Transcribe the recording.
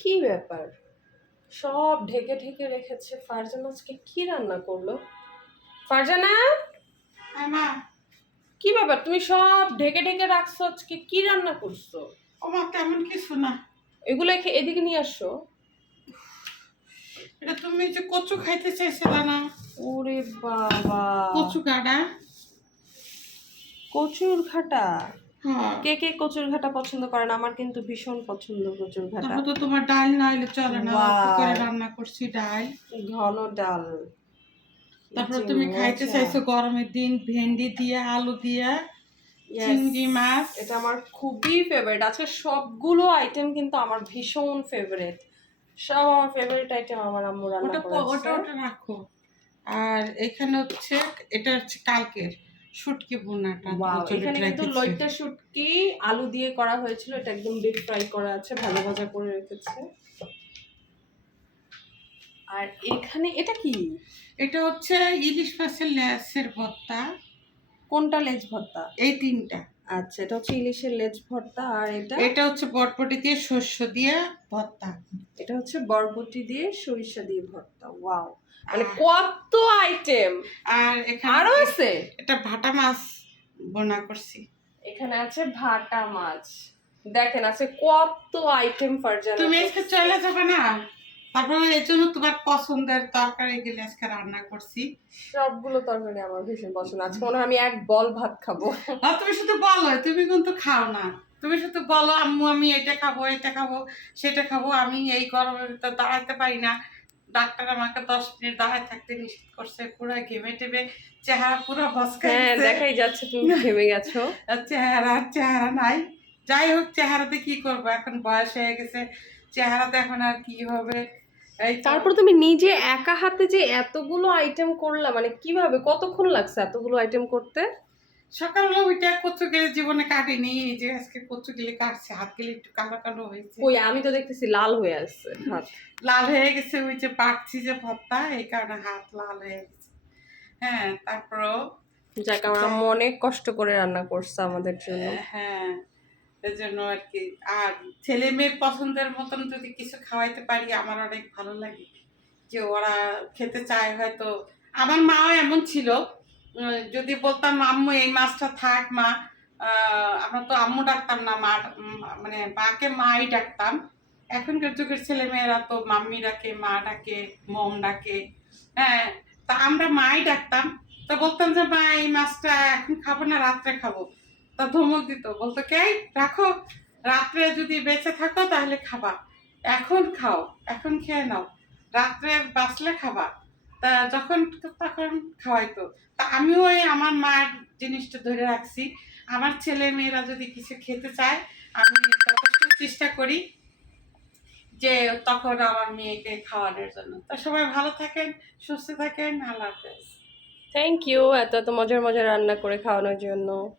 কি ব্যাপার? সব ঢেকে ঢেকে রেখেছে। ফারজানা আজকে কি রান্না করল? ফারজানা? কি ব্যাপার? তুমি সব ঢেকে ঢেকে রাখছো আজকে? কি রান্না করছ? তেমন কিছু না। এগুলো এদিকে নিয়ে আসো। এটা তুমি যে কচু খাইতে চাইছিলে না? ওরে বাবা। কচু কাটা? কচুর হ্যাঁ কে কে কচুর ঘাটা পছন্দ করে না আমার কিন্তু ভীষণ পছন্দ কচুর ঘাটা তো তোমার ডাল না হলে চলে না করে রান্না করছি ডাল। ঘন ডাল। তারপর তুমি খাইতে চাইছো গরমের দিন ভেন্ডি দিয়ে আলু দিয়ে চিংড়ি মাছ। এটা আমার খুবই ফেভারিট আজকে সবগুলো আইটেম কিন্তু আমার ভীষণ ফেভারিট সব আমার ফেভারিট আইটেম আমার আম্মু রান্না ওটা ওটা ওটা রাখো। আর এখানে হচ্ছে এটা হচ্ছে কালকের। শুটকি বোনাটা এখানে কিন্তু লইট্টা শুটকি আলু দিয়ে করা হয়েছিল এটা একদম ডিপ ফ্রাই করা আছে ভালো ভাজা করে রেখেছে। আর এখানে এটা কি? এটা হচ্ছে ইলিশ মাছের লেসের ভর্তা। কোনটা লেজ ভর্তা? এই তিনটা। আচ্ছা এটা হচ্ছে ইলিশের লেজ ভর্তা আর এটা? এটা হচ্ছে বটবটি দিয়ে শস্য দিয়ে ভর্তা। এটা হচ্ছে বরবটি দিয়ে সরিষা দিয়ে ভর্তা ওয়াও। মানে কত আইটেম! আর এখানে আরও আছে? এটা ভাটা মাছ বোনা করছি। এখানে আছে ভাটা মাছ। দেখেন আছে কত আইটেম ফারজানা। তুমি আজকে চলে যাবে না? তারপরে এই জন্য তোমার পছন্দের তরকারি গুলো আজকে রান্না করছি। সবগুলো তরকারি আমার ভীষণ পছন্দ। আজকে মনে হয় আমি এক বল ভাত খাব। আর তুমি শুধু বলো তুমি কিন্তু খাও না। তুমি শুধু বলো আম্মু আমি এটা খাব এটা খাব সেটা খাব আমি এই গরমের ভিতর দাঁড়াতে পারি না। ডাক্তার আমাকে দশ মিনিট দাঁড়ায় থাকতে নিষেধ করছে পুরো ঘেমে টেমে চেহারা পুরো বসকা হ্যাঁ দেখাই যাচ্ছে তুমি ঘেমে গেছো। চেহারা আর চেহারা নাই। যাই হোক চেহারাতে কি করব? এখন বয়স হয়ে গেছে। চেহারাতে এখন আর কি হবে? তারপর তুমি নিজে একা হাতে যে এতগুলো আইটেম করলা মানে কীভাবে কতক্ষণ লাগছে এতগুলো আইটেম করতে? সকালবেলা ওইটা কচু গেলে জীবনে কাটিনি এই যে আজকে কচু গেলে কাটছে হাত গেলে একটু কালো কালো হয়েছে। ওই আমি তো দেখতেছি লাল হয়ে আসছে হাত। লাল হয়ে গেছে ওই যে পাকছি যে ভর্তা এই কারণে হাত লাল হয়ে গেছে। হ্যাঁ তারপরও যাক আমার অনেক কষ্ট করে রান্না করছে আমাদের জন্য। হ্যাঁ। এই জন্য আর কি। আর ছেলে মেয়ের পছন্দের মতন যদি কিছু খাওয়াইতে পারি, আমার অনেক ভালো লাগে। যে ওরা খেতে চায় হয়তো। আমার মাও এমন ছিল। যদি বলতাম, আম্মু, এই মাছটা থাক, মা। আমরা তো আম্মু ডাকতাম না, মা মানে মাকে মাই ডাকতাম। এখনকার যুগের ছেলে মেয়েরা তো মাম্মি ডাকে, মা ডাকে, মম ডাকে। হ্যাঁ তা আমরা মাই ডাকতাম। তো বলতাম যে, মা, এই মাছটা এখন খাব না, রাত্রে খাব। তা ধমক দিত। বলতো, কে? রাখো। রাত্রে যদি বেঁচে থাকো তাহলে খাবা। এখন খাও, এখন খেয়ে নাও। রাত্রে বাঁচলে খাবা। তা যখন তখন খাওয়াইতো। তা আমিও ওই আমার মার জিনিসটা ধরে রাখছি। আমার ছেলে মেয়েরা যদি কিছু খেতে চায়, আমি যথেষ্ট চেষ্টা করি যে তখন আমার মেয়েকে খাওয়ানোর জন্য। তা সবাই ভালো থাকেন, সুস্থ থাকেন। আল্লাহ থ্যাংক ইউ এত এত মজার মজার রান্না করে খাওয়ানোর জন্য।